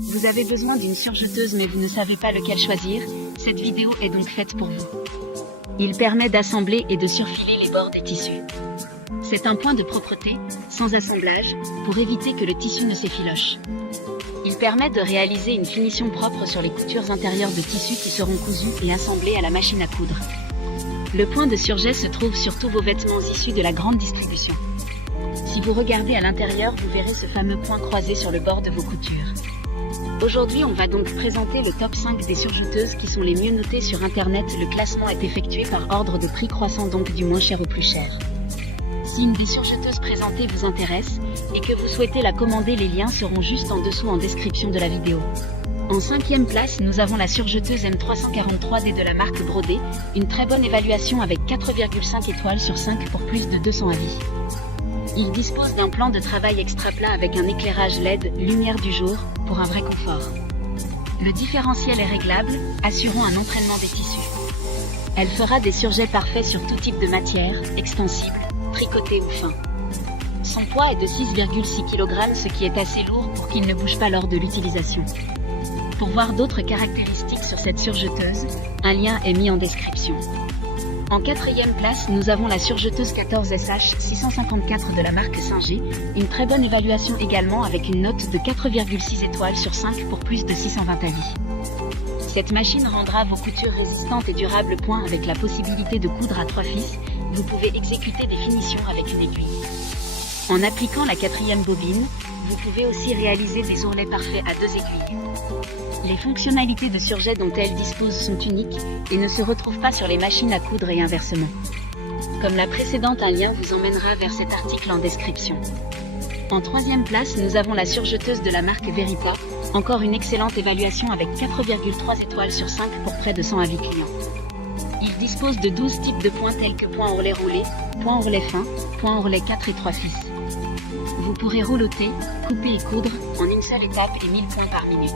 Vous avez besoin d'une surjeteuse mais vous ne savez pas lequel choisir, cette vidéo est donc faite pour vous. Il permet d'assembler et de surfiler les bords des tissus. C'est un point de propreté, sans assemblage, pour éviter que le tissu ne s'effiloche. Il permet de réaliser une finition propre sur les coutures intérieures de tissus qui seront cousues et assemblées à la machine à coudre. Le point de surjet se trouve sur tous vos vêtements issus de la grande distribution. Si vous regardez à l'intérieur, vous verrez ce fameux point croisé sur le bord de vos coutures. Aujourd'hui, on va donc présenter le top 5 des surjeteuses qui sont les mieux notées sur Internet. Le classement est effectué par ordre de prix croissant, donc du moins cher au plus cher. Si une des surjeteuses présentées vous intéresse et que vous souhaitez la commander, les liens seront juste en dessous en description de la vidéo. En 5e place, nous avons la surjeteuse M343D de la marque Brodé, une très bonne évaluation avec 4,5 étoiles sur 5 pour plus de 200 avis. Il dispose d'un plan de travail extra plat avec un éclairage LED, lumière du jour, pour un vrai confort. Le différentiel est réglable, assurant un entraînement des tissus. Elle fera des surjets parfaits sur tout type de matière, extensible, tricoté ou fin. Son poids est de 6,6 kg, ce qui est assez lourd pour qu'il ne bouge pas lors de l'utilisation. Pour voir d'autres caractéristiques sur cette surjeteuse, un lien est mis en description. En 4e place, nous avons la surjeteuse 14SH 654 de la marque Singer, une très bonne évaluation également avec une note de 4,6 étoiles sur 5 pour plus de 620 avis. Cette machine rendra vos coutures résistantes et durables. Avec la possibilité de coudre à 3 fils, vous pouvez exécuter des finitions avec une aiguille. En appliquant la 4e bobine, vous pouvez aussi réaliser des ourlets parfaits à 2 aiguilles. Les fonctionnalités de surjet dont elle dispose sont uniques et ne se retrouvent pas sur les machines à coudre et inversement. Comme la précédente, un lien vous emmènera vers cet article en description. En 3e place, nous avons la surjeteuse de la marque Verita, encore une excellente évaluation avec 4,3 étoiles sur 5 pour près de 100 avis clients. Il dispose de 12 types de points tels que point ourlet roulé, point ourlet fin, point ourlet 4 et 3 fils. Vous pourrez rouloter, couper et coudre en une seule étape et 1000 points par minute.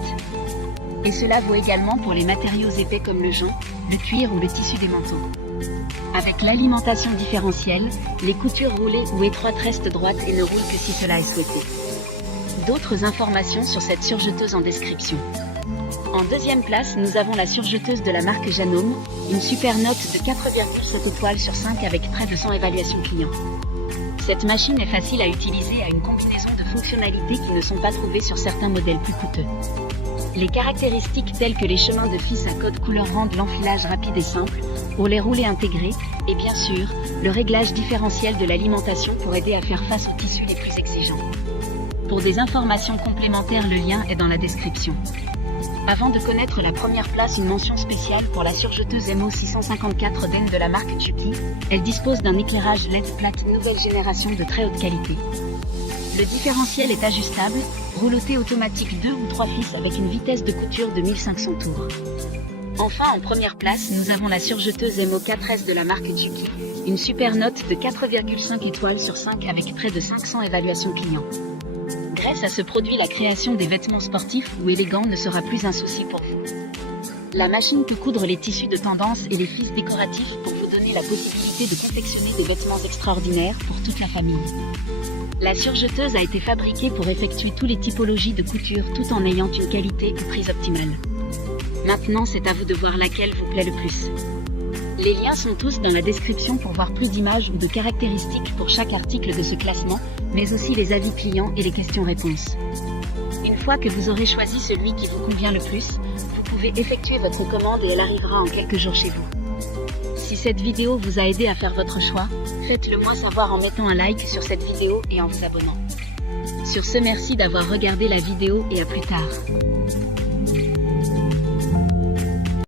Et cela vaut également pour les matériaux épais comme le jonc, le cuir ou le tissu des manteaux. Avec l'alimentation différentielle, les coutures roulées ou étroites restent droites et ne roulent que si cela est souhaité. D'autres informations sur cette surjeteuse en description. En 2e place, nous avons la surjeteuse de la marque Janome, une super note de 4,7 étoiles sur 5 avec près de 100 évaluations clients. Cette machine est facile à utiliser et a une combinaison de fonctionnalités qui ne sont pas trouvées sur certains modèles plus coûteux. Les caractéristiques telles que les chemins de fils à code couleur rendent l'enfilage rapide et simple, ourlets roulés intégrés, et bien sûr, le réglage différentiel de l'alimentation pour aider à faire face aux tissus les plus exigeants. Pour des informations complémentaires, le lien est dans la description. Avant de connaître la première place, une mention spéciale pour la surjeteuse MO654D de la marque Chucky. Elle dispose d'un éclairage LED plaque nouvelle génération de très haute qualité. Le différentiel est ajustable, rouloté automatique 2 ou 3 fils avec une vitesse de couture de 1500 tours. Enfin, en première place, nous avons la surjeteuse MO4S de la marque Chucky, une super note de 4,5 étoiles sur 5 avec près de 500 évaluations clients. Grâce à ce produit, la création des vêtements sportifs ou élégants ne sera plus un souci pour vous. La machine peut coudre les tissus de tendance et les fils décoratifs pour vous donner la possibilité de confectionner des vêtements extraordinaires pour toute la famille. La surjeteuse a été fabriquée pour effectuer toutes les typologies de couture tout en ayant une qualité et prise optimale. Maintenant, c'est à vous de voir laquelle vous plaît le plus. Les liens sont tous dans la description pour voir plus d'images ou de caractéristiques pour chaque article de ce classement, mais aussi les avis clients et les questions-réponses. Une fois que vous aurez choisi celui qui vous convient le plus, vous pouvez effectuer votre commande et elle arrivera en quelques jours chez vous. Si cette vidéo vous a aidé à faire votre choix, faites-le moi savoir en mettant un like sur cette vidéo et en vous abonnant. Sur ce, merci d'avoir regardé la vidéo et à plus tard.